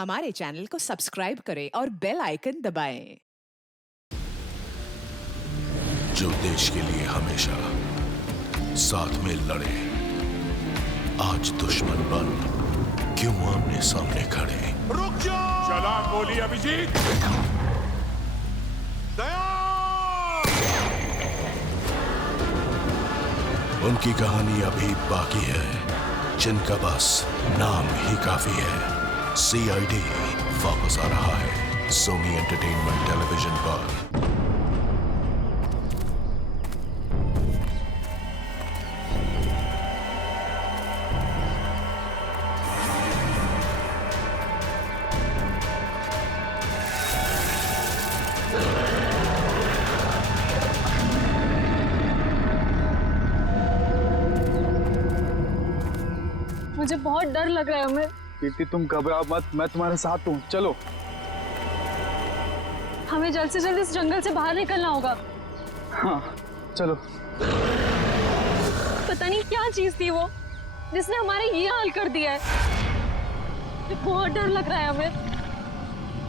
हमारे चैनल को सब्सक्राइब करें और बेल आइकन दबाएं। जो देश के लिए हमेशा साथ में लड़े, आज दुश्मन बन क्यों आमने सामने खड़े। रुक जाओ! चला गोली अभिजीत। दया! उनकी कहानी अभी बाकी है, जिनका बस नाम ही काफी है। CID वापस आ रहा है सोनी एंटरटेनमेंट टेलीविजन पर। मुझे बहुत डर लग रहा है हमें। कीर्ति तुम घबराओ मत, मैं तुम्हारे साथ हूँ। चलो हमें जल्द से जल्द इस जंगल से बाहर निकलना होगा। हाँ चलो। पता नहीं क्या चीज थी वो जिसने हमारे ये हाल कर दिया है। मुझे बहुत डर लग रहा है हमें।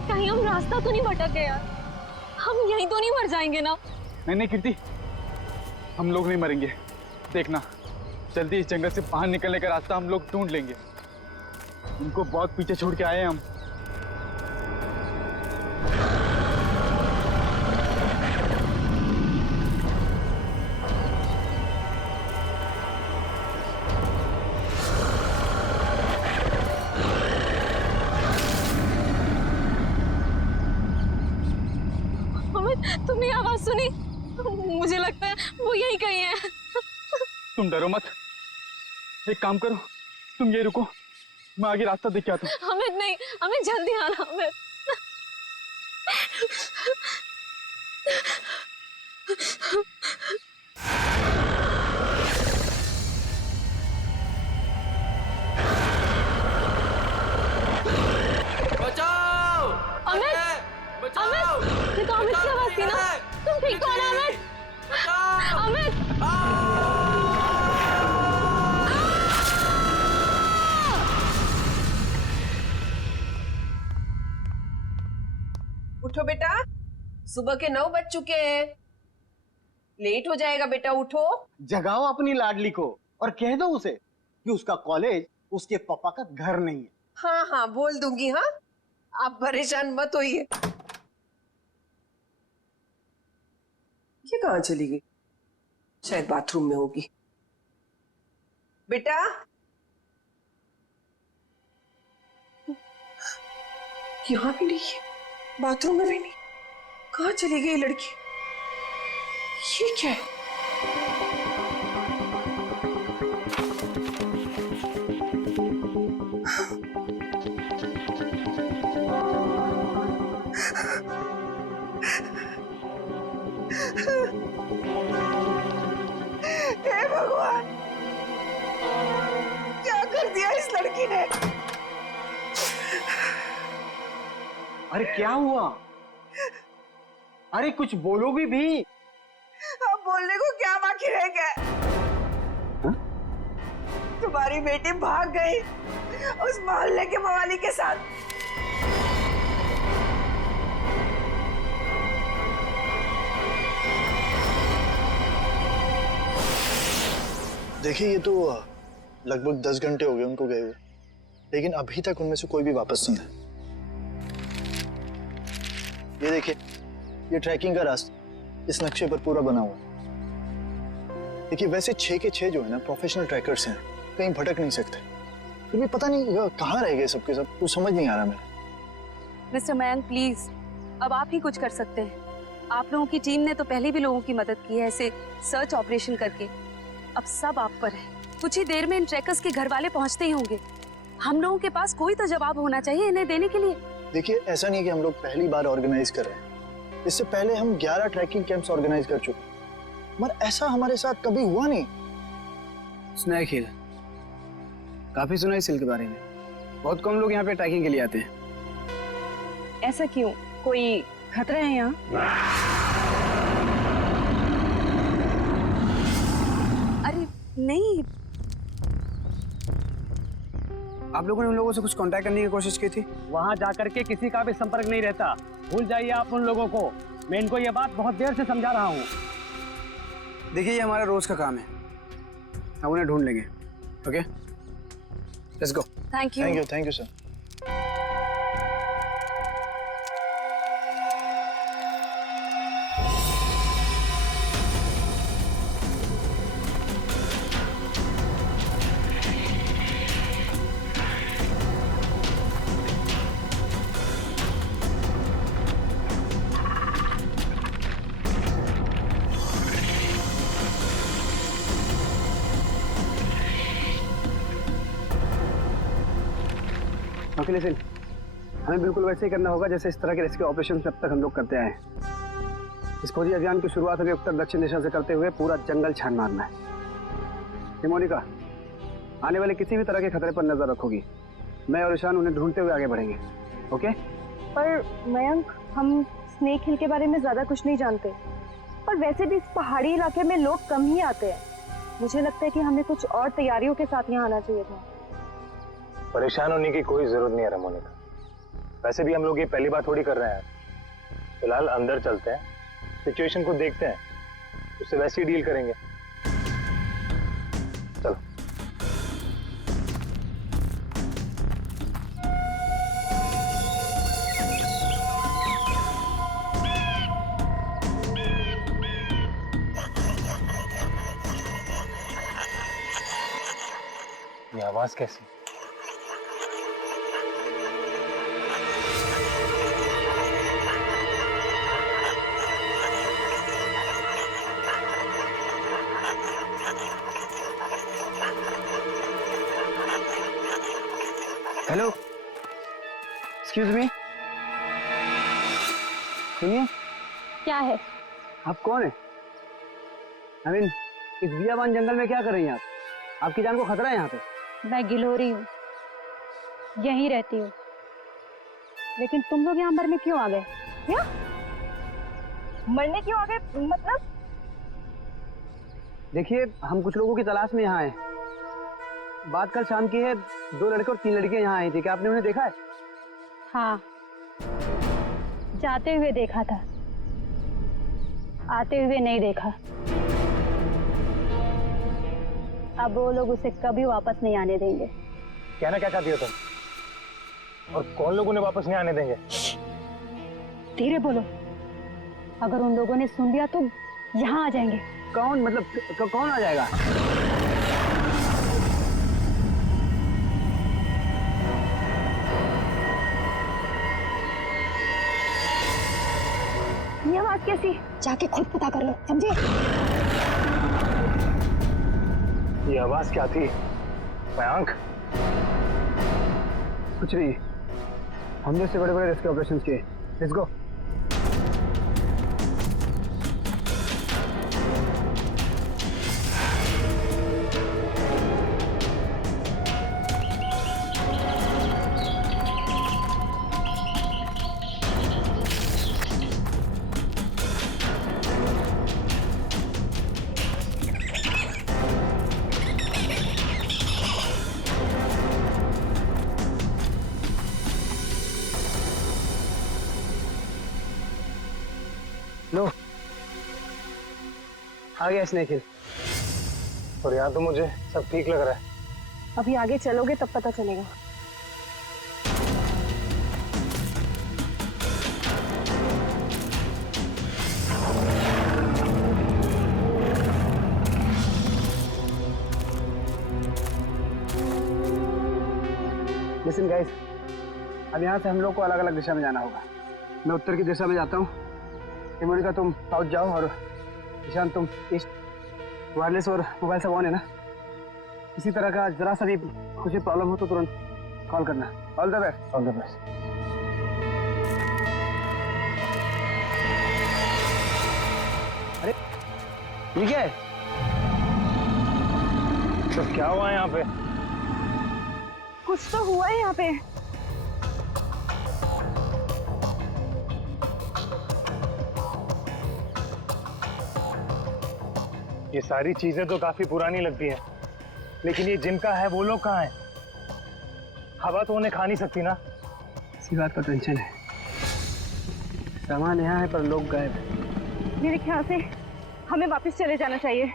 कहीं हम रास्ता तो नहीं भटक गए यार? हम यहीं तो नहीं मर जाएंगे ना? नहीं कीर्ति, हम लोग नहीं मरेंगे। देखना, जल्दी इस जंगल से बाहर निकलने का रास्ता हम लोग ढूंढ लेंगे। उनको बहुत पीछे छोड़ के आए हैं हम। हमें तुमने आवाज सुनी? मुझे लगता है वो यहीं कहीं है। तुम डरो मत, एक काम करो, तुम ये रुको, मैं आगे रास्ता देख के आता हूँ। हमें नहीं, हमें जल्दी आना। हमें बचाओ! अमित! बचाओ! अमित! ये तो अमित की आवाज थी ना? तुम ठीक हो ना अमित? बचाओ! अमित! उठो बेटा, सुबह के 9 बज चुके हैं। लेट हो जाएगा बेटा, उठो। जगाओ अपनी लाडली को और कह दो उसे कि उसका कॉलेज उसके पापा का घर नहीं है। हाँ हाँ बोल दूंगी। हाँ, आप परेशान मत होइए। ये कहाँ चली गई? शायद बाथरूम में होगी। बेटा, यहाँ भी नहीं है, बाथरूम में भी नहीं। कहाँ चली गई लड़की? ये क्या है? हे भगवान, क्या कर दिया इस लड़की ने? अरे क्या हुआ? अरे कुछ बोलोगी भी? अब बोलने को क्या बाकी रह गया? तुम्हारी बेटी भाग गई उस मोहल्ले के मवाली के साथ। देखिए, ये तो लगभग 10 घंटे हो गए उनको गए हुए, लेकिन अभी तक उनमें से कोई भी वापस नहीं आया। ये देखिए, ये ट्रैकिंग का रास्ता इस नक्शे पर पूरा बना हुआ है। देखिए, वैसे 6 के 6 जो है ना प्रोफेशनल ट्रैकर्स हैं, कहीं भटक नहीं सकते। फिर भी पता नहीं कहाँ रह गए सबके सब, कुछ समझ नहीं आ रहा मेरा। मिस्टर मयंक प्लीज, अब आप ही कुछ कर सकते हैं। आप लोगों की टीम ने तो पहले भी लोगों की मदद की है ऐसे सर्च ऑपरेशन करके। अब सब आप पर है। कुछ ही देर में इन ट्रैकर्स के घर वाले पहुंचते ही होंगे। हम लोगों के पास कोई तो जवाब होना चाहिए इन्हें देने के लिए। देखिए, ऐसा नहीं कि हम लोग पहली बार ऑर्गेनाइज कर रहे हैं। इससे पहले हम 11 ट्रैकिंग कैंप्स ऑर्गेनाइज कर चुके हैं, मगर ऐसा हमारे साथ कभी हुआ नहीं। स्नैक हिल, काफी सुना इस हिल के बारे में। बहुत कम लोग यहाँ पे ट्रैकिंग के लिए आते हैं। ऐसा क्यों? कोई खतरा है यहाँ? अरे नहीं, आप लोगों ने उन लोगों से कुछ कांटेक्ट करने की कोशिश की थी? वहां जाकर के किसी का भी संपर्क नहीं रहता। भूल जाइए आप उन लोगों को। मैं इनको ये बात बहुत देर से समझा रहा हूँ। देखिए, ये हमारा रोज का काम है, हम उन्हें ढूंढ लेंगे। Okay, let's go. Thank you. Thank you sir. Okay listen, हमें बिल्कुल वैसे ही करना होगा जैसे इस तरह के रेस्क्यू ऑपरेशन अब तक हम लोग करते आए हैं। इस फौजी अभियान की शुरुआत हमें उत्तर दक्षिण दिशा से करते हुए पूरा जंगल छान मारना है। ये मोनिका, आने वाले किसी भी तरह के खतरे पर नजर रखोगी। मैं और ईशान उन्हें ढूंढते हुए आगे बढ़ेंगे। ओके? पर मयंक, हम स्नेक हिल के बारे में ज्यादा कुछ नहीं जानते, और वैसे भी इस पहाड़ी इलाके में लोग कम ही आते हैं। मुझे लगता है कि हमें कुछ और तैयारियों के साथ यहाँ आना चाहिए था। परेशान होने की कोई जरूरत नहीं है मोनिका। वैसे भी हम लोग ये पहली बार थोड़ी कर रहे हैं। फिलहाल अंदर चलते हैं, सिचुएशन को देखते हैं, उससे वैसे ही डील करेंगे। चलो। ये आवाज कैसी? हेलो, एक्सक्यूज मी, सुनिए। क्या है? आप कौन है? आई मीन, इस बियाबान जंगल में क्या कर रही हैं आप? आपकी जान को खतरा है यहाँ पे। मैं गिलोरी हूँ, यहीं रहती हूँ। लेकिन तुम लोग यहाँ मरने क्यों आ गए? क्या मरने क्यों आ गए? मतलब देखिए, हम कुछ लोगों की तलाश में यहाँ आए। बात कल शाम की है, 2 लड़के और 3 लड़कियां यहाँ आई थी। क्या आपने उन्हें देखा है? हाँ, जाते हुए देखा था, आते हुए नहीं देखा। अब वो लोग उसे कभी वापस नहीं आने देंगे। कहना क्या चाहती हो तुम? और कौन लोग उन्हें वापस नहीं आने देंगे? धीरे बोलो, अगर उन लोगों ने सुन लिया तो यहाँ आ जाएंगे। कौन? मतलब कौन आ जाएगा? ये आवाज कैसी? जाके खुद पता कर लो, समझे? ये आवाज क्या थी मयंक? कुछ नहीं, हमने इससे बड़े बड़े रेस्क्यू ऑपरेशन किए। Let's go. लो, आ गया स्नेक हिल। और यहाँ तो मुझे सब ठीक लग रहा है। अभी आगे चलोगे तब पता चलेगा। लिसन गाइस, अब यहाँ से हम लोग को अलग अलग दिशा में जाना होगा। मैं उत्तर की दिशा में जाता हूँ, मोनिका तुम साउथ जाओ, और ईशान तुम ईस्ट। वायरलेस और मोबाइल सब ऑन है ना? किसी तरह का जरा सा भी कुछ भी प्रॉब्लम हो तो तुरंत कॉल करना। All the best. All the best. अरे ये क्या है? तो क्या हुआ है यहाँ पे? कुछ तो हुआ है यहाँ पे। ये सारी चीजें तो काफी पुरानी लगती हैं, लेकिन ये जिनका है वो लोग कहाँ हैं? हवा तो उन्हें खा नहीं सकती ना। इसी बात का टेंशन है। सामान यहाँ है पर लोग गायब हैं। मेरे ख्याल से हमें वापस चले जाना चाहिए।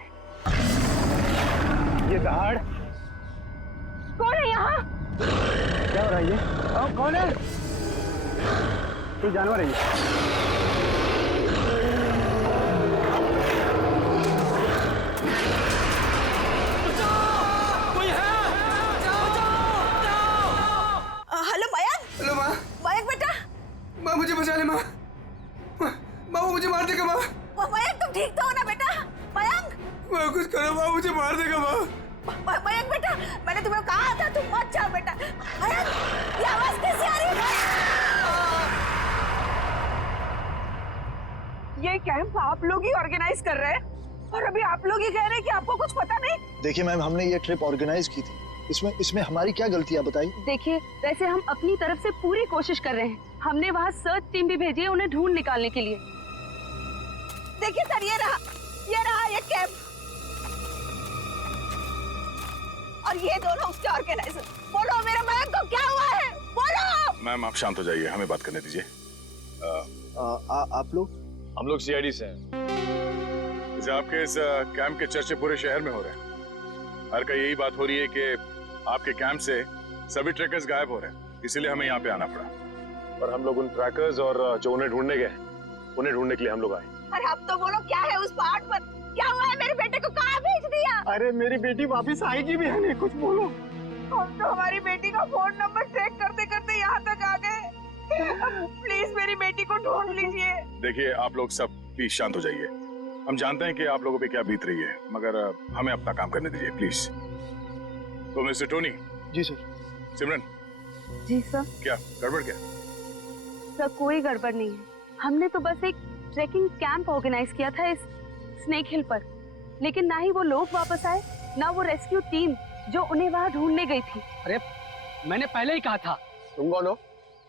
ये दहाड़ कौन है यहाँ? क्या हो रहा है ये? कौन है? कोई जानवर है ये? हेलो मयंक। हेलो माँ। मयंक बेटा। माँ मुझे बचा ले माँ। माँ वो मुझे मार देगा माँ। मयंक तुम ठीक तो हो ना बेटा? मयंक। माँ कुछ करो माँ, मुझे मार देगा माँ। मयंक बेटा, मैंने तुम्हें कहा था तुम मत जाओ बेटा। मयंक, ये आवाज कैसे आ रही है? ये कैंप आप लोग ही ऑर्गेनाइज कर रहे हैं और अभी आप लोग ही कह रहे हैं कि आपको कुछ पता नहीं। देखिए मैम, हमने ये ट्रिप ऑर्गेनाइज की थी, इसमें हमारी क्या गलती है बताइए? देखिए, वैसे हम अपनी तरफ से पूरी कोशिश कर रहे हैं। हमने वहाँ सर्च टीम भी भेजी है उन्हें ढूंढ निकालने के लिए। देखिए सर, ये रहा ये कैंप और ये दोनों उसके ऑर्गेनाइजर। बोलो मेरे मयंक को क्या हुआ है, बोलो। मैम आप शांत हो जाइए, हमें बात करने दीजिए। आप लोग? हम लोग सीआईडी से हैं। जैसे आपके इस कैंप के चर्चे पूरे शहर में हो रहे हैं। हर का यही बात हो रही है कि आपके कैंप से सभी ट्रैकर्स गायब हो रहे हैं, इसीलिए हमें यहाँ पे आना पड़ा। और हम लोग उन ट्रैकर्स और जो उन्हें ढूंढने गए, उन्हें ढूंढने के लिए हम लोग आए। अरे अब तो बोलो, क्या है उस पहाड़ पर? क्या हुआ है? मेरे बेटे को कहाँ भेज दिया? अरे मेरी बेटी वापस आएगी भी है नहीं, कुछ बोलो। हम तो हमारी बेटी का फोन नंबर ट्रैक करते करते यहाँ तक आ गए। प्लीज मेरी बेटी को ढूंढ लीजिए। देखिए आप लोग सब प्लीज शांत हो जाइए। हम जानते हैं कि आप लोगों पे क्या बीत रही है, मगर हमें अपना काम करने दीजिए प्लीज। तो मिस्टर टोनी। जी सर। सिमरन। जी सर। क्या गड़बड़ क्या? सर कोई गड़बड़ नहीं है। हमने तो बस एक ट्रैकिंग कैंप ऑर्गेनाइज किया था इस स्नेक हिल पर, लेकिन ना ही वो लोग वापस आए, ना वो रेस्क्यू टीम जो उन्हें वहाँ ढूंढने गई थी। अरे मैंने पहले ही कहा था। तुम कौन हो?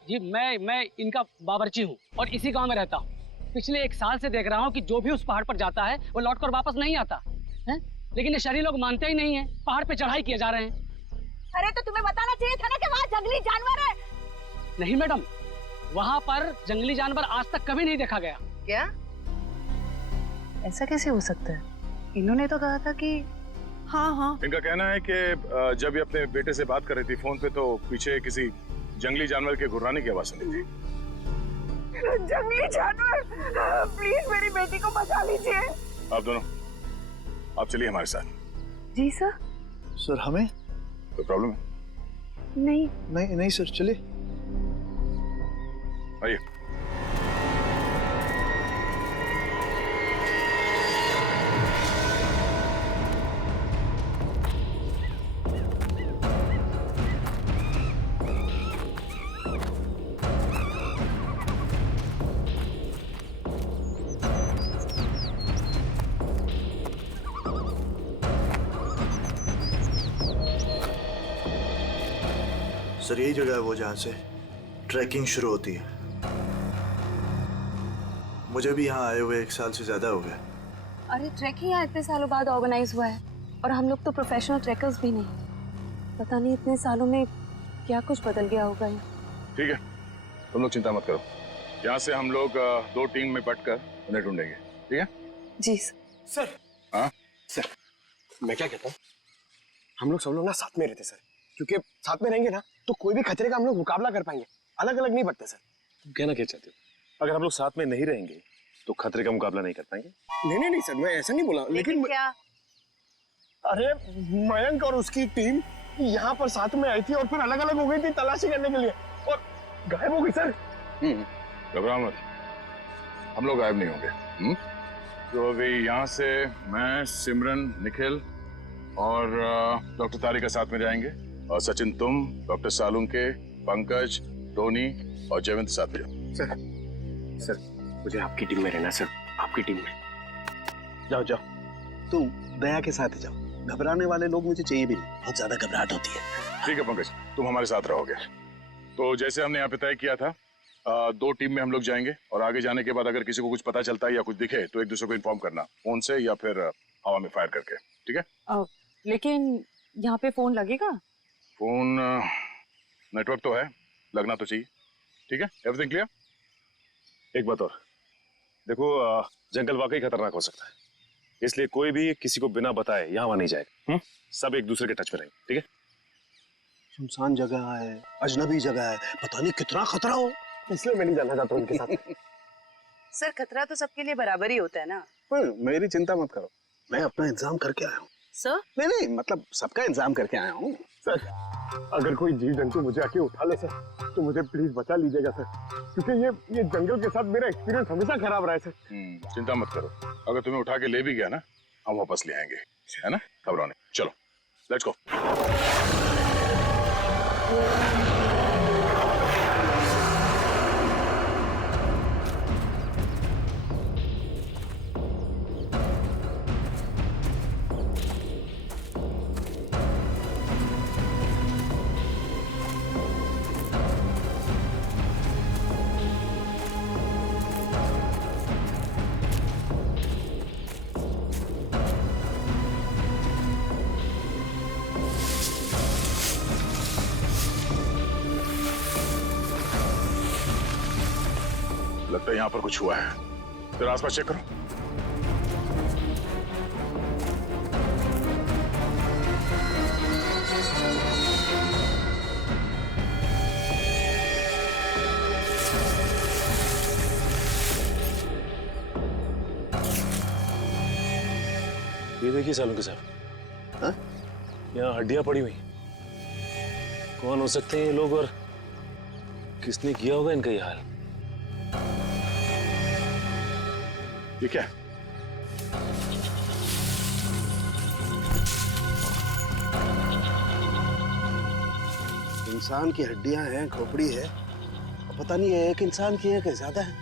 जी मैं इनका बावर्ची हूँ और इसी गांव में रहता हूँ। पिछले 1 साल से देख रहा हूँ कि जो भी उस पहाड़ पर जाता है वो लौटकर वापस नहीं आता है, लेकिन ये शहरी लोग मानते ही नहीं है। पहाड़ पे चढ़ाई किए जा रहे हैं। अरे तो तुम्हें बताना चाहिए था ना कि वहाँ जंगली जानवर है। नहीं मैडम, वहाँ पर जंगली जानवर आज तक कभी नहीं देखा गया। क्या? ऐसा कैसे हो सकता है? इन्होंने तो कहा था कि हाँ। इनका कहना है कि जब ये अपने बेटे से बात कर रही थी फोन पे, तो पीछे किसी जंगली जानवर के गुर्राने की आवाज सुनी थी। जंगली जानवर, प्लीज मेरी बेटी को बचा लीजिए। आप दोनों आप चलिए हमारे साथ। जी सर। सर हमें कोई प्रॉब्लम है? नहीं सर, चलिए। आइए। सर यही जगह है वो जहाँ से ट्रैकिंग शुरू होती है। मुझे भी यहाँ आए हुए 1 साल से ज्यादा हो गया। अरे ट्रैकिंग यहाँ इतने सालों बाद ऑर्गेनाइज हुआ है और हम लोग तो प्रोफेशनल ट्रैकर्स भी नहीं। पता नहीं इतने सालों में क्या कुछ बदल गया होगा। ठीक है, तुम लोग चिंता मत करो। यहाँ से हम लोग 2 टीम में बंटकर उन्हें ढूंढेंगे, ठीक है? जी सर। हाँ सर, मैं क्या कहता हूँ, हम लोग सब लोग ना साथ में रहते सर, क्योंकि साथ में रहेंगे ना तो कोई भी खतरे का हम लोग मुकाबला कर पाएंगे। अलग अलग नहीं बढ़ते सर। तुम कहना क्या चाहते हो? अगर हम लोग साथ में नहीं रहेंगे तो खतरे का मुकाबला नहीं कर पाएंगे। नहीं सर, मैं ऐसा नहीं बोला, लेकिन क्या? अरे मयंक और उसकी टीम यहाँ पर साथ में आई थी और फिर अलग अलग हो गई थी तलाशी करने के लिए और गायब हो गई सर। घबराओ मत, हम लोग गायब नहीं होंगे। तो अभी यहाँ से मैं, सिमरन, निखिल और डॉक्टर तारिका साथ में जाएंगे, और सचिन तुम, डॉक्टर सालुंके, पंकज, टोनी और जयवंत साथ में जाओ। सर मुझे आपकी टीम में रहना सर, आपकी टीम में। जाओ तुम दया के साथ जाओ, घबराने वाले लोग मुझे चाहिए भी नहीं, बहुत ज्यादा घबराहट होती है। ठीक है पंकज, तुम हमारे साथ रहोगे। तो जैसे हमने यहाँ पे तय किया था, 2 टीम में हम लोग जाएंगे और आगे जाने के बाद अगर किसी को कुछ पता चलता है या कुछ दिखे तो एक दूसरे को इन्फॉर्म करना, फोन से या फिर हवा में फायर करके, ठीक है? लेकिन यहाँ पे फोन लगेगा? फोन नेटवर्क तो है, लगना तो चाहिए। ठीक है, एवरीथिंग क्लियर? एक बात और देखो, जंगल वाकई खतरनाक हो सकता है, इसलिए कोई भी किसी को बिना बताए यहाँ वहां नहीं जाएगा। सब एक दूसरे के टच में रहेंगे, ठीक है? सुनसान जगह है, अजनबी जगह है, पता नहीं कितना खतरा हो, इसलिए मैं नहीं जाना चाहता उनके साथ। सर खतरा तो सबके लिए बराबर ही होता है ना। पर मेरी चिंता मत करो, मैं अपना इंतजाम करके आया हूँ। सर? नहीं, मतलब सबका इंतजाम करके आया हूँ। सर, अगर कोई जीव जंतु मुझे आके उठा ले सर, तो मुझे प्लीज बचा लीजिएगा सर, क्योंकि ये जंगल के साथ मेरा एक्सपीरियंस हमेशा खराब रहा है सर। चिंता मत करो, अगर तुम्हें उठा के ले भी गया ना, हम वापस ले आएंगे, है ना? घबराओ नहीं, चलो लेट्स गो। लगता है यहाँ पर कुछ हुआ है, फिर आसपास चेक करो। ये देखिए सालुंके साहब, हाँ? यहाँ हड्डियां पड़ी हुई, कौन हो सकते हैं ये लोग और किसने किया होगा इनका ये हाल? ये क्या है? इंसान की हड्डियां हैं, खोपड़ी है, और पता नहीं एक इंसान की है कि ज्यादा है।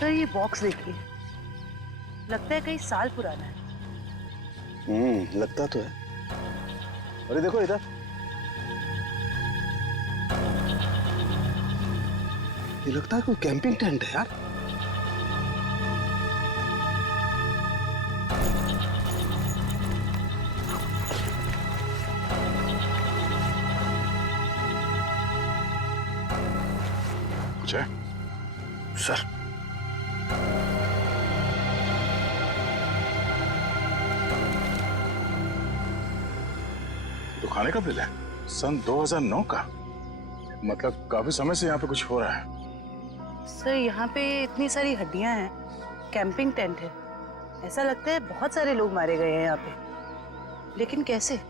सर ये बॉक्स देखिए, लगता है कई साल पुराना है। लगता तो है। अरे देखो इधर, ये लगता है कोई कैंपिंग टेंट है यार। कुछ है सर? तो खाने का बिल है, सन 2009 का, मतलब काफी समय से यहाँ पे कुछ हो रहा है। सर यहाँ पे इतनी सारी हड्डियां हैं, कैंपिंग टेंट है, ऐसा लगता है बहुत सारे लोग मारे गए हैं यहाँ पे, लेकिन कैसे?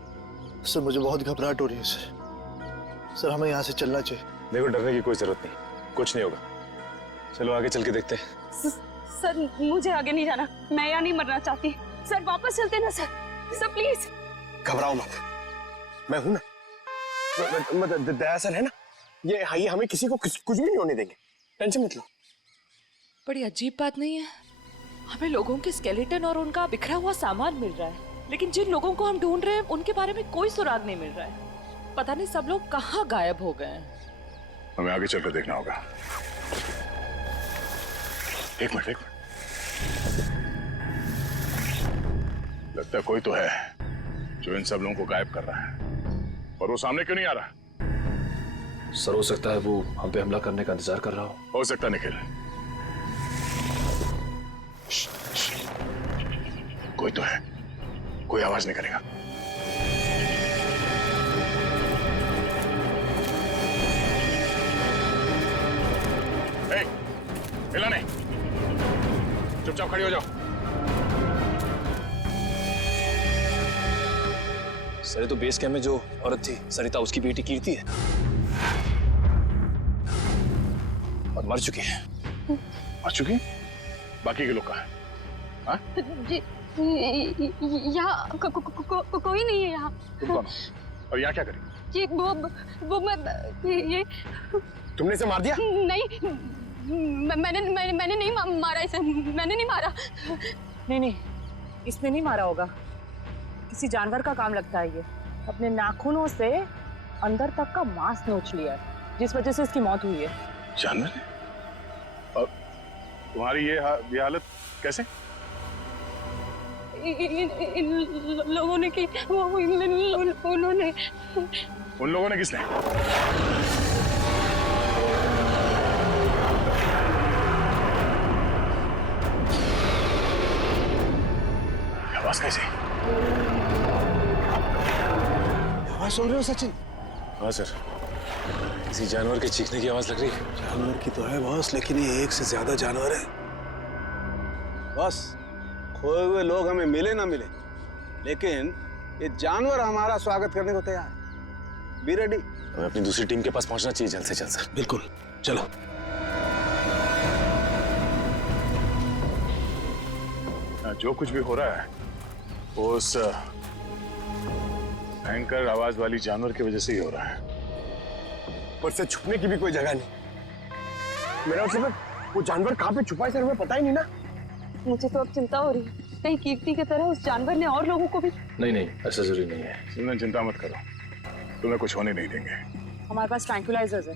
सर मुझे बहुत घबराहट हो रही है सर हमें यहाँ से चलना चाहिए। देखो डरने की कोई जरूरत नहीं, कुछ नहीं होगा, चलो आगे चल के देखते हैं। सर मुझे आगे नहीं जाना, मैं यहाँ नहीं मरना चाहती। सर वापस चलते ना सर, सर प्लीज। घबराओ मत, मैं हूं ना, मतलब दया सर है ना, ये हमें किसी को कुछ भी नहीं होने देंगे, टेंशन मत लो। बड़ी अजीब बात नहीं है, हमें लोगों के स्केलेटन और उनका बिखरा हुआ सामान मिल रहा है, लेकिन जिन लोगों को हम ढूंढ रहे हैं उनके बारे में कोई सुराग नहीं मिल रहा है। पता नहीं सब लोग कहाँ गायब हो गए हैं। हमें आगे चलकर देखना होगा। एक मिनट, लगता है कोई तो है जो इन सब लोगों को गायब कर रहा है, और वो सामने क्यों नहीं आ रहा? सर हो सकता है वो हम पे हमला करने का इंतजार कर रहा हो सकता निखिल, कोई तो है, कोई आवाज नहीं करेगा। हिला नहीं, चुपचाप खड़ी हो जाओ। सर ये तो बेस कैंप में जो औरत थी सरिता, उसकी बेटी कीर्ति है और मर चुकी है। मर चुकी? बाकी के लोग कहाँ हैं? हाँ? जी यहाँ कोई नहीं है यहाँ। तुम कौन हो और यहाँ क्या करी? ये वो मैं ये तुमने इसे मार दिया? नहीं, मैंने नहीं मारा इसे, मैंने नहीं मारा। नहीं, इसने नहीं मारा होगा, किसी जानवर का काम लगता है। ये अपने नाखूनों से अंदर तक का मांस नोच लिया है, जिस वजह से इसकी मौत हुई है। जानवर? और तुम्हारी ये हालत कैसे? इन लोगों ने की, उन्होंने उन लोगों ने किसने? आवाज कैसी? आवाज सुन रहे हो सचिन? हाँ सर, किसी जानवर के चीखने की आवाज लग रही है। जानवर की तो है बॉस, लेकिन ये एक से ज्यादा जानवर है। बॉस, खोए हुए लोग हमें मिले ना मिले, लेकिन ये जानवर हमारा स्वागत करने को तैयार है। Be ready. हमें अपनी दूसरी टीम के पास पहुंचना चाहिए जल्द से जल्द सर। बिल्कुल, चलो। जो कुछ भी हो रहा है वो उस भयंकर आवाज वाली जानवर की वजह से ही हो रहा है। पर से छुपने की भी कोई जगह नहीं। मेरा मतलब वो जानवर कहाँ पे छुपा है सर, हमें पता ही नहीं ना। मुझे तो अब चिंता हो रही है, कहीं कीर्ति की तरह उस जानवर ने और लोगों को भी। नहीं, ऐसा जरूरी नहीं है। सिमरन चिंता मत करो, तुम्हें कुछ होने नहीं देंगे। हमारे पास ट्रैंक्विलाइजर्स है।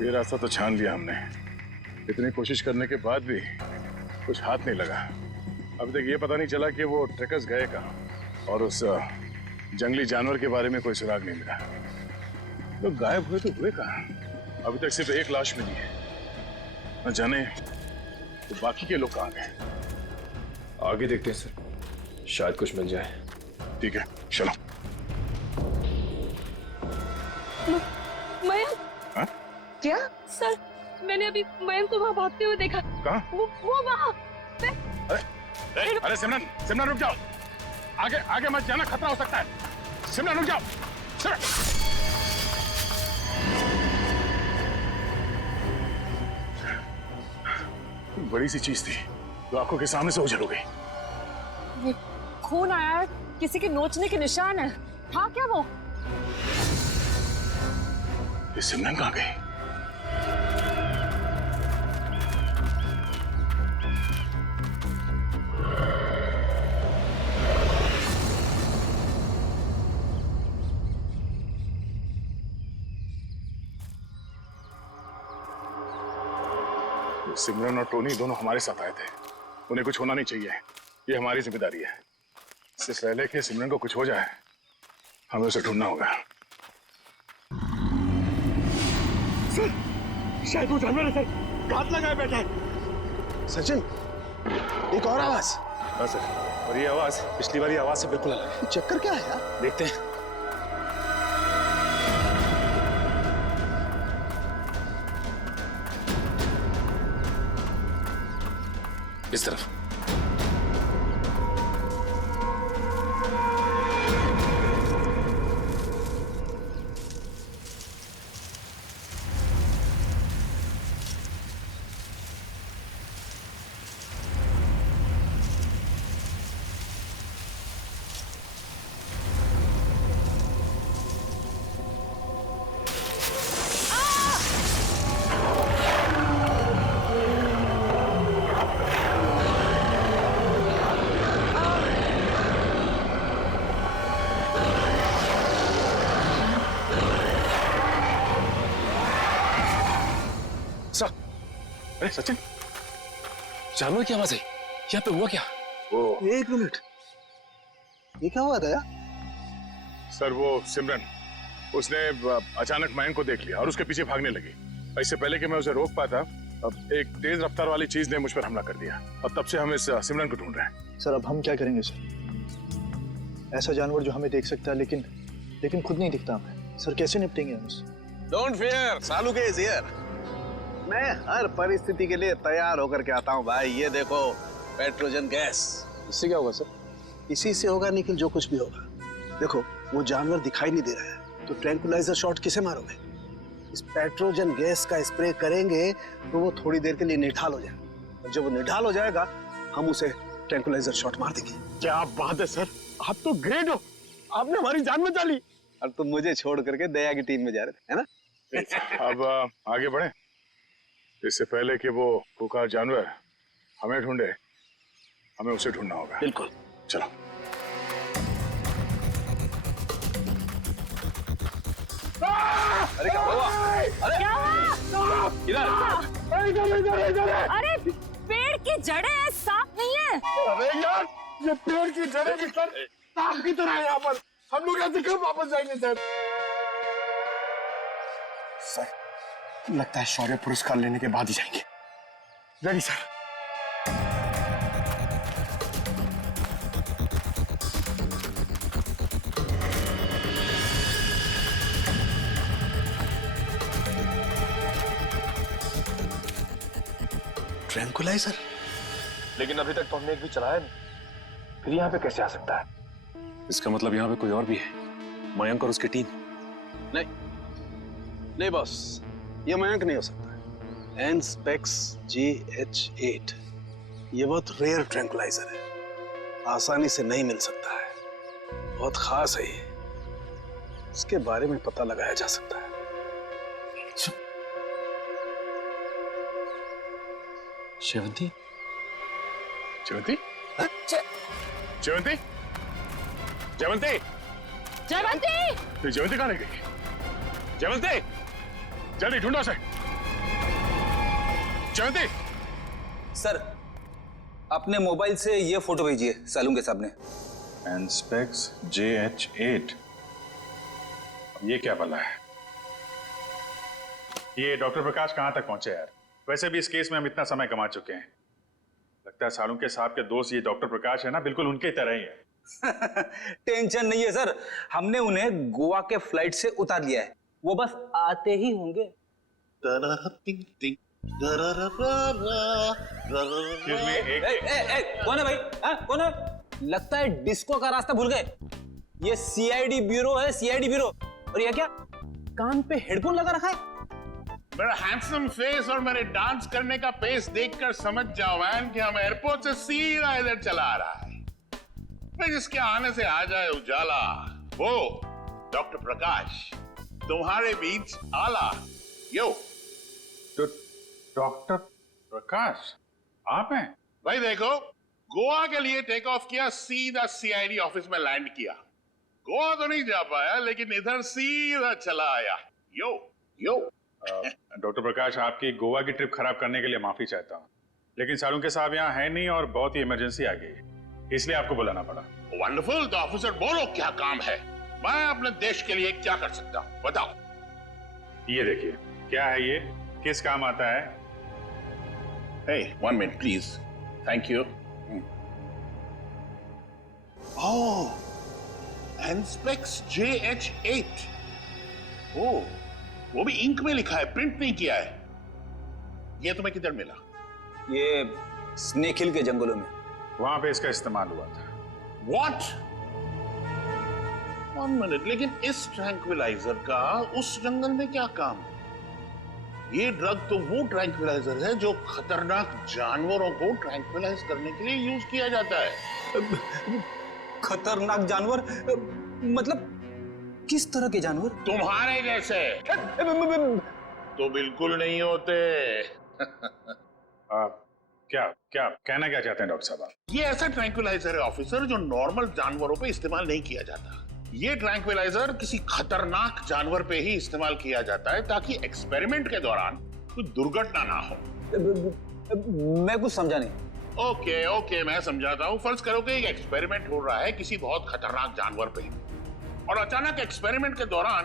ये रास्ता तो छान लिया हमने, इतनी कोशिश करने के बाद भी कुछ हाथ नहीं लगा। अभी तक ये पता नहीं चला कि वो ट्रैकर्स गए कहाँ और उस जंगली जानवर के बारे में कोई सुराग नहीं मिला। लोग गायब हुए तो हुए कहाँ? अभी तक सिर्फ एक लाश मिली है, न जाने तो बाकी के लोग कहाँ गए। आगे देखते हैं सर, शायद कुछ मिल जाए। ठीक है, चलो। मयंक। हाँ? क्या? सर, मैंने अभी मयंक को वहाँ भागते हुए देखा। कहाँ? वो वहाँ। अरे सिमरन रुक जाओ, आगे मत जाना, खतरा हो सकता है। सिमरन रुक जाओ। बड़ी सी चीज थी जो आंखों के सामने से ओझल हो गई। खून आया है, किसी के नोचने के निशान है। था क्या वो? ये सिमरन कहाँ गई? सिमरन और टोनी दोनों हमारे साथ आए थे, उन्हें कुछ होना नहीं चाहिए, ये हमारी जिम्मेदारी है। इससे पहले कि सिमरन को कुछ हो जाए, हमें उसे ढूंढना होगा। सर, शायद वो जानवर है सर, घात लगाए बैठा है। सचिन, एक और आवाज। हाँ सर, और ये आवाज पिछली वाली आवाज से बिल्कुल अलग है। चक्कर क्या है यार? देखते हैं। इस तरफ। अरे सचिन, जानवर की आवाज है, यहाँ पे हुआ क्या? एक मिनट, ये क्या हुआ था? सर वो सिमरन, उसने अचानक मयंक को देख लिया और उसके पीछे भागने लगी। इससे पहले कि मैं उसे रोक पाता, अब एक तेज रफ्तार वाली चीज ने मुझ पर हमला कर दिया और तब से हम इस सिमरन को ढूंढ रहे हैं। सर, अब हम क्या करेंगे सर? ऐसा जानवर जो हमें देख सकता है लेकिन खुद नहीं दिखता हमें। सर, कैसे निपटेंगे हम उससे? डोंट फियर, सालू के इज हियर। मैं हर परिस्थिति के लिए तैयार होकर के आता हूँ भाई। ये देखो, पेट्रोजन गैस। इससे क्या होगा सर? इसी से होगा निखिल, जो कुछ भी होगा। देखो, वो जानवर दिखाई नहीं दे रहा है, तो ट्रैंक्विलाइजर शॉट किसे मारोगे? इस पेट्रोजन गैस का स्प्रे करेंगे तो वो थोड़ी देर के लिए निढाल हो जाएगा, और जब वो निढाल हो जाएगा हम उसे ट्रैंक्विलाइजर शॉट मार देंगे। क्या बात है सर, आप तो ग्रेट हो, आपने हमारी जान बचा ली। अब तुम मुझे छोड़ करके दया की टीम में जा रहे थे, है ना? अब आगे बढ़े, इससे पहले कि वो खुंखार जानवर हमें ढूंढे, हमें उसे ढूंढना होगा। बिल्कुल, चलो। अरे क्या हुआ? अरे क्या हुआ? इधर। अरे पेड़ की जड़ें हैं, सांप नहीं है। अरे यार, ये पेड़ की जड़ें भी सर सांप की तरह है यहाँ पर। हम लोग ऐसे कब वापस जाएंगे सर? सर लगता है शौर्य पुरस्कार लेने के बाद ही जाएंगे। Ready sir. ट्रैंकुलाइजर? लेकिन अभी तक तो हमने एक भी चलाया नहीं, फिर यहाँ पे कैसे आ सकता है? इसका मतलब यहाँ पे कोई और भी है, मयंक और उसकी टीम। नहीं बॉस, ये मयंक नहीं हो सकता। एनस्पेक्स GH8 ये बहुत रेयर ट्रैंकुलाइजर है, आसानी से नहीं मिल सकता है, बहुत खास है ये। इसके बारे में पता लगाया जा सकता है। शेवंती? जयवंती? जयवंती? जयवंती? जयवंती! तो जयवंती कहाँ गई? जयवंती! जल्दी ढूंढो उसे। जयवंती! सर, अपने मोबाइल से ये फोटो भेजिए सालून के सामने। एनस्पेक्स JH8 ये क्या बला है? ये डॉक्टर प्रकाश कहाँ तक पहुंचे यार? वैसे भी इस केस में हम इतना समय कमा चुके हैं। लगता है सालून के साहब के दोस्त ये डॉक्टर प्रकाश है ना, बिल्कुल उनके तरह ही है। टेंशन नहीं है सर, हमने उन्हें गोवा के फ्लाइट से उतार लिया है, वो बस आते ही होंगे। कौन है भाई? कौन है? लगता है डिस्को का रास्ता भूल गए। ये CID ब्यूरो है, CID ब्यूरो। और ये क्या कान पे हेडफोन लगा रखा है? मेरा हैंडसम फेस और मेरे डांस करने का पेस देखकर समझ जाओ मैन कि हम एयरपोर्ट से सीधा इधर चला आ रहा है। फिर जिसके आने से आ जाए उजाला, वो डॉक्टर प्रकाश तुम्हारे बीच आला। यो तो डॉक्टर प्रकाश आप हैं? भाई देखो, गोवा के लिए टेक ऑफ किया, सीधा CID ऑफिस में लैंड किया। गोवा तो नहीं जा पाया, लेकिन इधर सीधा चला आया। यो यो डॉक्टर प्रकाश, आपकी गोवा की ट्रिप खराब करने के लिए माफी चाहता हूँ, लेकिन सालून के साहब यहाँ है नहीं और बहुत ही इमरजेंसी आ गई है, इसलिए आपको बुलाना पड़ा। वंडरफुल। तो ऑफिसर बोलो क्या काम है, मैं अपने देश के लिए क्या कर सकता हूँ, बताओ। ये देखिए, क्या है ये, किस काम आता है? Hey, 1 minute please. Thank you. Oh, Anspex JH8. Oh, वो भी इंक में लिखा है, प्रिंट नहीं किया है। ये तुम्हें किधर मिला? ये स्नेक हिल के जंगलों में। वहां पे इसका इस्तेमाल हुआ था। What? 1 minute, लेकिन इस ट्रैंक्विलाइजर का उस जंगल में क्या काम? ये ड्रग तो वो ट्रैंक्विलाइजर है जो खतरनाक जानवरों को ट्रैंक्विलाइज करने के लिए यूज किया जाता है। खतरनाक जानवर मतलब किस तरह के जानवर? तुम्हारे जैसे तो बिल्कुल नहीं होते। क्या क्या कहना क्या चाहते हैं डॉक्टर साहब? ये ऐसा ट्रैंक्विलाइजर है ऑफिसर जो नॉर्मल जानवरों पे इस्तेमाल नहीं किया जाता। ये ट्रैंक्विलाइजर किसी खतरनाक जानवर पे ही इस्तेमाल किया जाता है ताकि एक्सपेरिमेंट के दौरान कोई दुर्घटना ना हो। मैं कुछ समझा नहीं। ओके मैं समझाता हूँ। फर्ज करो कि एक एक्सपेरिमेंट हो रहा है किसी बहुत खतरनाक जानवर पे, और अचानक एक्सपेरिमेंट के दौरान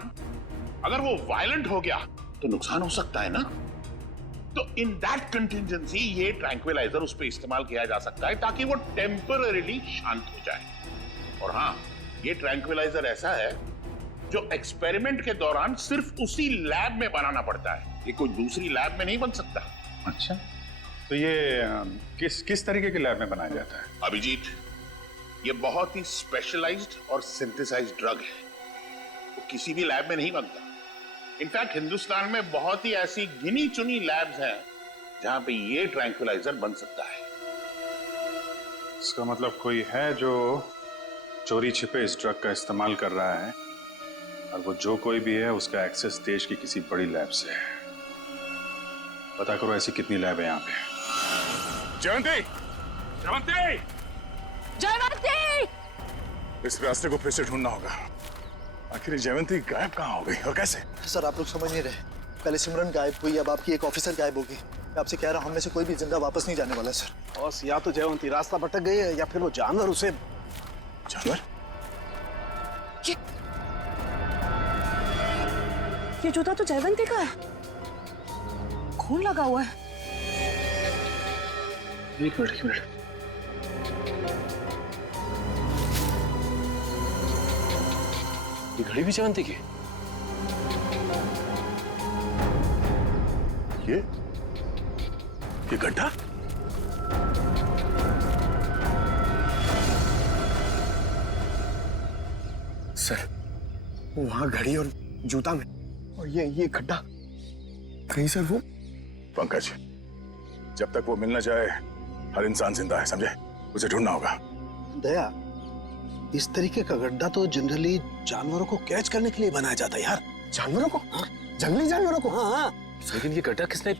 अगर वो वायलेंट हो गया तो नुकसान हो सकता है ना। तो इन दैट कंटिजेंसी ये ट्रैंक्विलाइजर उस पे इस्तेमाल किया जा सकता है ताकि वो टेम्पररीली शांत हो जाए। और हाँ, ये ट्रैंक्विलाइजर ऐसा है जो एक्सपेरिमेंट के दौरान सिर्फ उसी लैब में बनाना पड़ता है, ये कोई दूसरी लैब में नहीं बन सकता। अच्छा, तो ये किस तरीके के लैब में बनाया जाता है? अभिजीत, ये बहुत ही स्पेशलाइज्ड और सिंथेसाइज्ड ड्रग है, वो किसी भी लैब में नहीं बनता। इनफैक्ट हिंदुस्तान में बहुत ही ऐसी गिनी चुनी लैब्स हैं जहां पे ये ट्रैंक्विलाइजर बन सकता है। इसका मतलब कोई है जो चोरी छिपे इस ड्रग का इस्तेमाल कर रहा है, और वो जो कोई भी है उसका एक्सेस देश की किसी बड़ी लैब से है। पता करो ऐसी कितनी लैब है यहाँ पे। जयवंती! जयवंती! जयवंती! इस रास्ते को फिर से ढूंढना होगा। आखिर जयवंती गायब कहाँ हो गई और कैसे? सर, आप लोग समझ नहीं रहे। पहले सिमरन गायब हुई, अब आपकी एक ऑफिसर गायब होगी। मैं आपसे कह रहा हूँ, हम में से कोई भी जिंदा वापस नहीं जाने वाला सर। बॉस, या तो जयवंती रास्ता भटक गई है या फिर वो जानवर उसे। जानवर? ये जूता तो जयवंती का है, खून लगा हुआ है। एक मिनट। ये घड़ी भी जयवंती की? ये गड्ढा? सर, वहां घड़ी और जूता में, और ये गड्ढा कहीं सर वो। पंकज, जब तक वो मिल न जाए हर इंसान जिंदा है, समझे? उसे ढूंढना होगा। दया, इस तरीके का गड्ढा तो जनरली जानवरों को कैच करने के लिए बनाया जाता है यार। जानवरों को? जंगली जानवरों को? हाँ। लेकिन ये गड्ढा किसने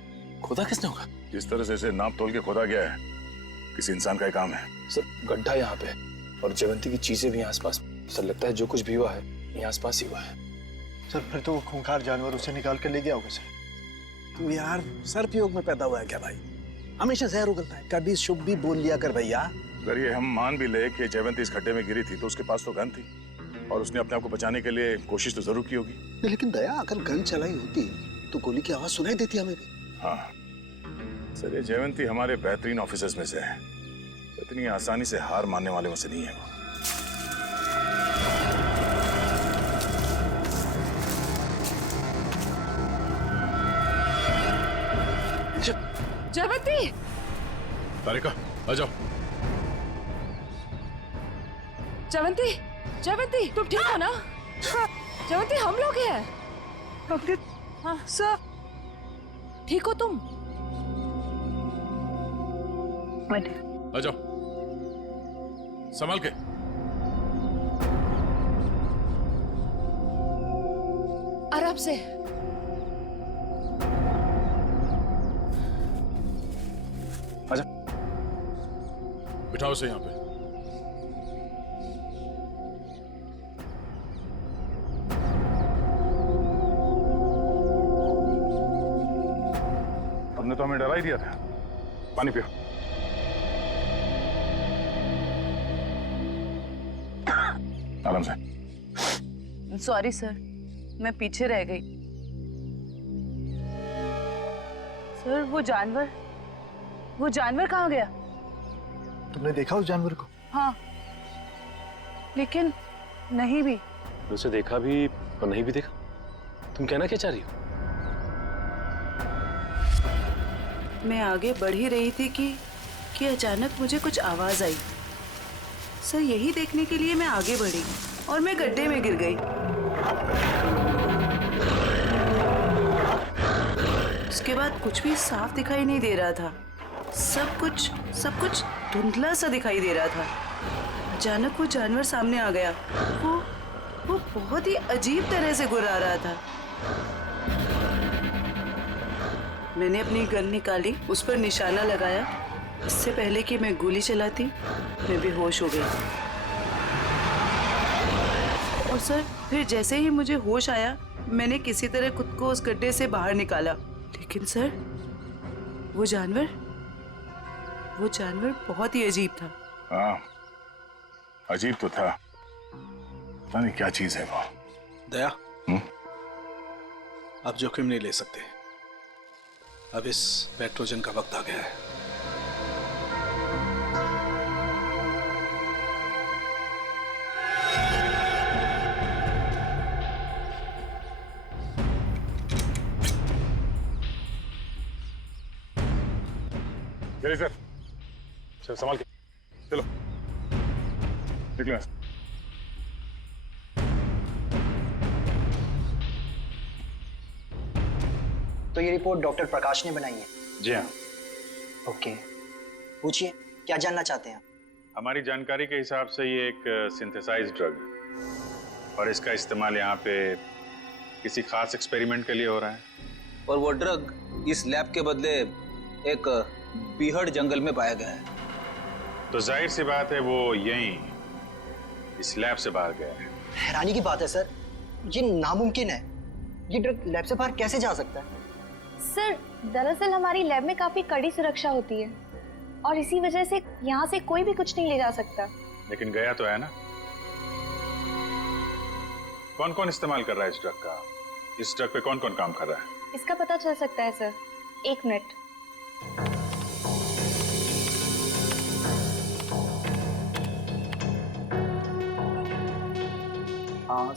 खोदा होगा? जिस तरह से इसे नाप तोल के खोदा गया है, किसी इंसान का ही काम है। सर, गड्ढा यहाँ पे और जयवंती की चीजें भी आसपास। सर, लगता है जो कुछ भी हुआ है यहाँ आसपास ही हुआ है। सर, फिर तो वो खूंखार जानवर उसे निकाल कर ले गया होगा सर। तू यार सर्पयोग में पैदा हुआ है क्या भाई? हमेशा जहर उगलता है, कभी शुभ भी बोल लिया कर भैया। अगर ये हम मान भी ले कि जयवंती इस खड्डे में गिरी थी, तो उसके पास तो गन थी और उसने अपने आप को बचाने के लिए कोशिश तो जरूर की होगी। लेकिन दया, अगर गन चलाई होती तो गोली की आवाज सुनाई देती हमें भी। हाँ सर, ये जयवंती हमारे बेहतरीन ऑफिसर्स में से है, इतनी आसानी से हार मानने वाले में से नहीं है वो। जयवंती! तारिका, आ जाओ। जयवंती, तुम ठीक हो ना? जयवंती, हम लोग हैं। हाँ सर, ठीक हो तुम? आ जाओ, संभाल के। आराम से। आजा, बिठाओ से यहाँ पे। हमने तो हमें डरा ही दिया था। पानी पियो। आराम से। सॉरी सर, मैं पीछे रह गई। सर, वो जानवर कहाँ गया? तुमने देखा उस जानवर को? हाँ, लेकिन नहीं भी। उसे देखा भी और नहीं भी देखा। तुम कहना क्या चाह रही हो? मैं आगे बढ़ ही रही थी कि अचानक मुझे कुछ आवाज आई। सर, यही देखने के लिए मैं आगे बढ़ी और मैं गड्ढे में गिर गई। उसके बाद कुछ भी साफ दिखाई नहीं दे रहा था। सब कुछ धुंधला सा दिखाई दे रहा था। अचानक वो जानवर सामने आ गया। वो बहुत ही अजीब तरह से गुर्रा रहा था। मैंने अपनी गन निकाली, उस पर निशाना लगाया। इससे पहले कि मैं गोली चलाती, मैं बेहोश हो गई। और सर, फिर जैसे ही मुझे होश आया, मैंने किसी तरह खुद को उस गड्ढे से बाहर निकाला। लेकिन सर, वो जानवर बहुत ही अजीब था। हाँ, अजीब तो था। पता नहीं क्या चीज है वो। दया, अब जोखिम नहीं ले सकते। अब इस पेट्रोजन का वक्त आ गया है। चलिए सर, चलो संभाल के, चलो निकलो। तो ये रिपोर्ट डॉक्टर प्रकाश ने बनाई है? जी हाँ। ओके, पूछिए, क्या जानना चाहते हैं? हमारी जानकारी के हिसाब से ये एक सिंथेसाइज ड्रग है और इसका इस्तेमाल यहाँ पे किसी खास एक्सपेरिमेंट के लिए हो रहा है। और वो ड्रग इस लैब के बदले एक बीहड़ जंगल में पाया गया है। तो जाहिर सी बात है वो यहीं इस लैब से बाहर गया है। हैरानी की बात है सर, ये नामुमकिन है। ये ड्रग लैब से बाहर कैसे जा सकता है? सर, दरअसल हमारी लैब में काफी कड़ी सुरक्षा होती है और इसी वजह से यहाँ से कोई भी कुछ नहीं ले जा सकता। लेकिन गया तो है ना। कौन कौन इस्तेमाल कर रहा है इस ड्रग का? इस ट्रक पे कौन कौन काम कर रहा है? इसका पता चल सकता है सर, 1 मिनट।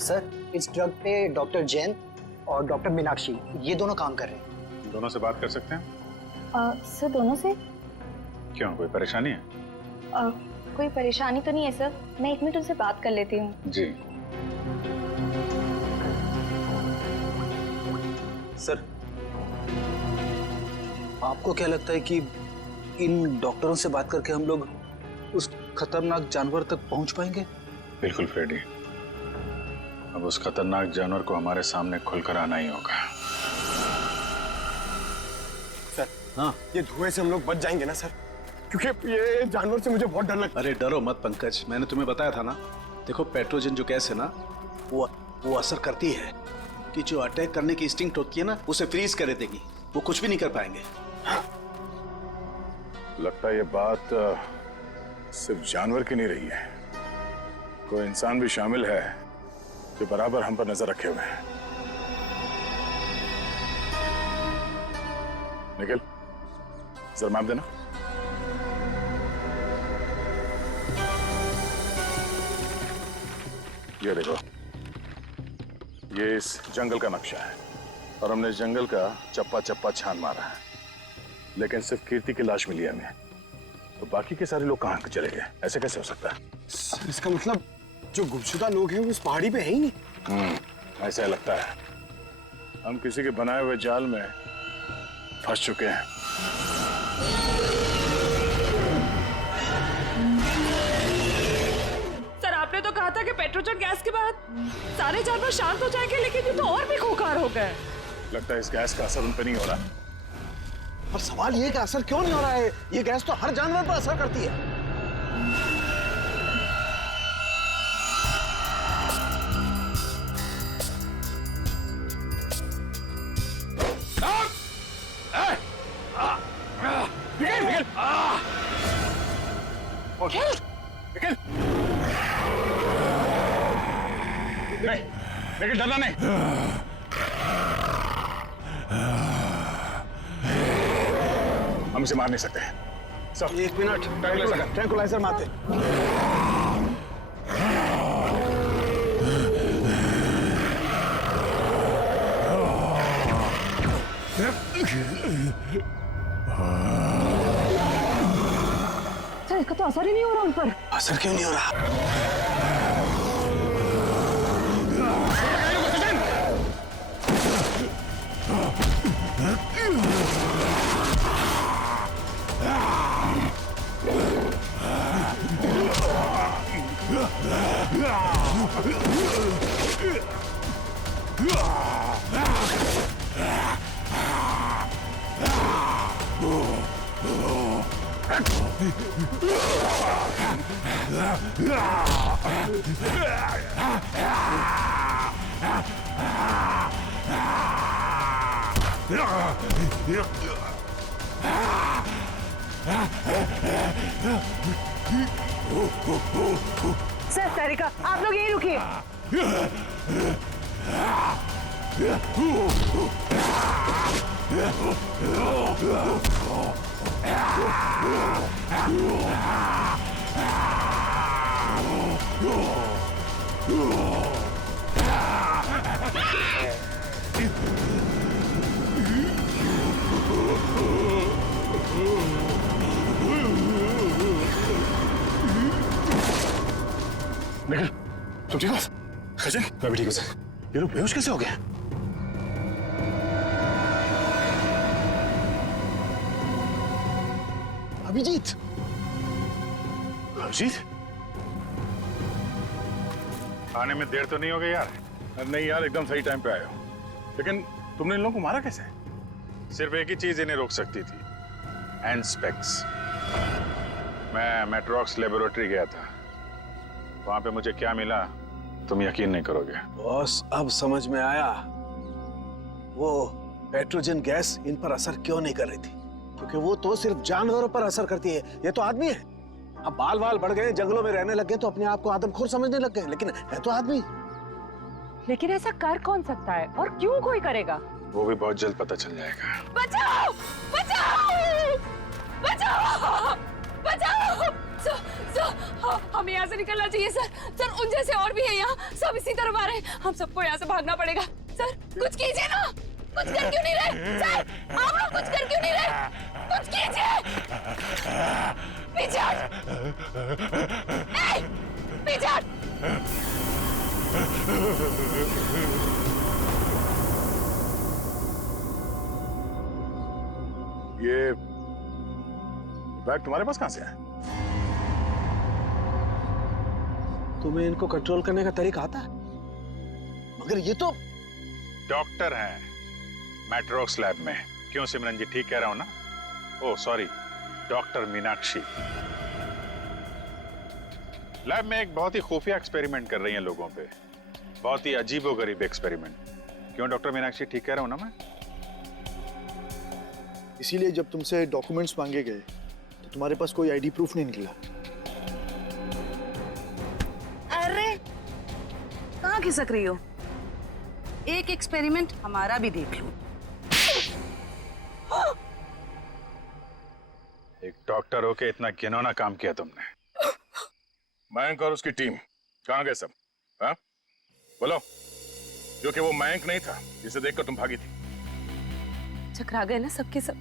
सर, इस ट्रक पे डॉक्टर जैन और डॉक्टर मीनाक्षी ये दोनों काम कर रहे हैं। दोनों से बात कर सकते हैं? सर दोनों से? क्यों, कोई परेशानी है? कोई परेशानी तो नहीं है सर, मैं 1 मिनट उनसे बात कर लेती हूँ। जी। सर, आपको क्या लगता है कि इन डॉक्टरों से बात करके हम लोग उस खतरनाक जानवर तक पहुंच पाएंगे? बिल्कुल फ्रेडी, अब उस खतरनाक जानवर को हमारे सामने खुलकर आना ही होगा। सर, हाँ, ये धुएं से हम लोग बच जाएंगे ना सर? क्योंकि ये जानवर से मुझे बहुत डर लगता है। अरे डरो मत पंकज, मैंने तुम्हें बताया था ना। देखो, पेट्रोजन जो गैस है ना, वो असर करती है कि जो अटैक करने की इंस्टिंक्ट होती है ना, उसे फ्रीज कर देगी। वो कुछ भी नहीं कर पाएंगे। लगता है ये बात सिर्फ जानवर की नहीं रही है, कोई इंसान भी शामिल है जो बराबर हम पर नजर रखे हुए हैं। निखिल, जरा मैप देना। ये देखो, ये इस जंगल का नक्शा है और हमने इस जंगल का चप्पा चप्पा छान मारा है, लेकिन सिर्फ कीर्ति की लाश मिली है हमें। तो बाकी के सारे लोग कहाँ चले गए? ऐसे कैसे हो सकता है? सर, इसका मतलब जो गुमशुदा लोग हैं वो उस पहाड़ी पे है ही नहीं। ऐसा लगता है हम किसी के बनाए हुए जाल में फंस चुके हैं। सर, आपने तो कहा था कि पेट्रोजन गैस के बाद सारे जानवर शांत हो जाएंगे, लेकिन ये तो और भी खूंखार हो गए। लगता है इस गैस का असर उन पर नहीं हो रहा। पर सवाल ये कि असर क्यों नहीं हो रहा है? ये गैस तो हर जानवर पर असर करती है। लेकिन डरना नहीं। हम इसे मार नहीं सकते। सब 1 मिनट, ट्रैंकुलाइजर मारते। सर, इसका तो असर ही नहीं हो रहा उन पर। असर क्यों नहीं हो रहा? सर, तारिका, आप लोग यहीं रुकिए। निखिल, तुम ठीक हो? खजन, मैं भी ठीक हूँ सर। ये लोग बेहोश कैसे हो गए? अभिजीत, अभिजीत, आने में देर तो नहीं हो गई यार? नहीं यार, एकदम सही टाइम पे आए हो। लेकिन तुमने इन लोगों को मारा कैसे? सिर्फ एक ही चीज इन्हें रोक सकती थी, एंस्पेक्स। मैं मेट्रॉक्स लेबोरेटरी गया था, वहां पे मुझे क्या मिला तुम यकीन नहीं करोगे। बॉस, अब समझ में आया वो पेट्रोजन गैस इन पर असर क्यों नहीं कर रही थी। क्योंकि वो तो सिर्फ जानवरों पर असर करती है, ये तो आदमी है। अब बाल बाल बढ़ गए, जंगलों में रहने लग गए तो अपने आप को आदमखोर समझने लग गए, लेकिन है तो आदमी। लेकिन ऐसा कर कौन सकता है और क्यों कोई करेगा? वो भी बहुत जल्द पता चल जाएगा। बचाओ बचाओ बचाओ बचाओ हमें यहाँ से निकलना चाहिए सर। सर उन जैसे और भी है यहाँ, सब इसी तरफ आ रहे हैं। हम सबको यहाँ से भागना पड़ेगा। सर कुछ कीजिए ना, कुछ कर क्यों नहीं रहे? सर आप लोग कुछ कर क्यों नहीं रहे? कुछ कीजिए। पीछे पीछे ये बैग तुम्हारे पास कहां से है? तुम्हें इनको कंट्रोल करने का तरीका आता है? मगर ये तो डॉक्टर हैं मैट्रोक्स लैब में। क्यों सिमरन जी, ठीक कह रहा हूं ना? Oh sorry, doctor Meenakshi. Lab में एक बहुत ही खुफिया एक्सपेरिमेंट कर रही हैं लोगों पे, बहुत ही अजीबोगरीब एक्सपेरिमेंट। क्यों डॉक्टर मीनाक्षी, ठीक कह रहा हूं ना मैं? इसीलिए जब तुमसे डॉक्यूमेंट्स मांगे गए तो तुम्हारे पास कोई आईडी प्रूफ नहीं निकला। अरे कहाँ खिसक रही हो? एक एक्सपेरिमेंट हमारा भी देख लो। एक डॉक्टर होके इतना घिनौना काम किया तुमने। मयंक और उसकी टीम कहाँ गए सब? हाँ बोलो, जो कि वो मयंक नहीं था जिसे देखकर तुम भागी थी। चकरा गए ना सबके सब।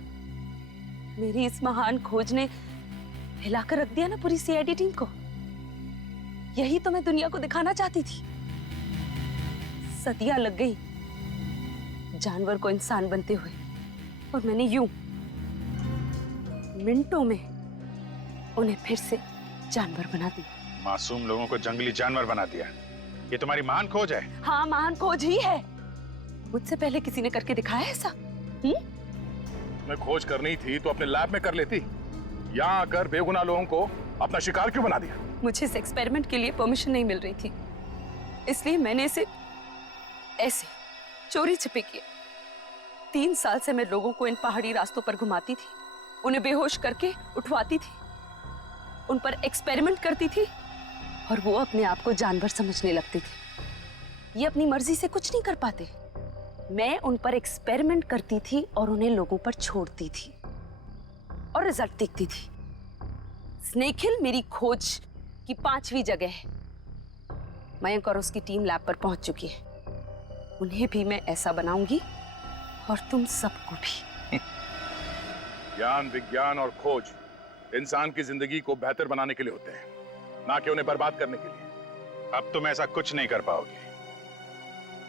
मेरी इस महान खोज ने हिलाकर रख दिया ना पूरी सीआईडी टीम को। यही तो मैं दुनिया को दिखाना चाहती थी। सदियां लग गई जानवर को इंसान बनते हुए, और मैंने यूं मिनटों में उन्हें फिर से जानवर बना दिया। मासूम लोगों को जंगली जानवर बना दिया। ये तुम्हारी महान खोज है? हाँ महान खोज ही है। मुझसे पहले किसी ने करके दिखाया ऐसा? तुम्हें खोज करनी थी तो अपने लैब में कर लेती। यहाँ आकर बेगुनाह लोगों को अपना शिकार क्यों बना दिया? मुझे इस एक्सपेरिमेंट के लिए परमिशन नहीं मिल रही थी, इसलिए मैंने इसे ऐसे चोरी छिपे किया। 3 साल से मैं लोगों को इन पहाड़ी रास्तों पर घुमाती थी, उन्हें बेहोश करके उठवाती थी, उन पर एक्सपेरिमेंट करती थी, और वो अपने आप को जानवर समझने लगती थी। ये अपनी मर्जी से कुछ नहीं कर पाते। मैं उन पर एक्सपेरिमेंट करती थी और उन्हें लोगों पर छोड़ती थी, और रिजल्ट देखती थी। स्नेक हिल मेरी खोज की 5वीं जगह है। मयंक और उसकी टीम लैब पर पहुंच चुकी है। उन्हें भी मैं ऐसा बनाऊंगी, और तुम सबको भी। ज्ञान, विज्ञान और खोज इंसान की जिंदगी को बेहतर बनाने के लिए होते हैं, ना कि उन्हें बर्बाद करने के लिए। अब तुम ऐसा कुछ नहीं कर पाओगे।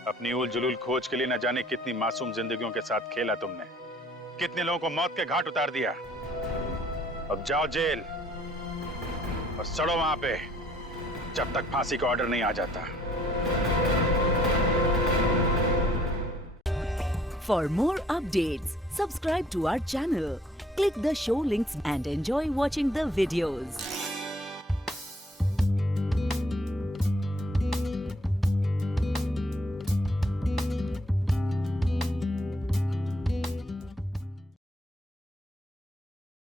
अपनी उल जुलूल खोज के लिए न जाने कितनी मासूम जिंदगियों के साथ खेला तुमने, कितने लोगों को मौत के घाट उतार दिया। अब जाओ जेल और सड़ो वहां पे, जब तक फांसी का ऑर्डर नहीं आ जाता। For more updates, subscribe to our channel, click the show links and enjoy watching the videos.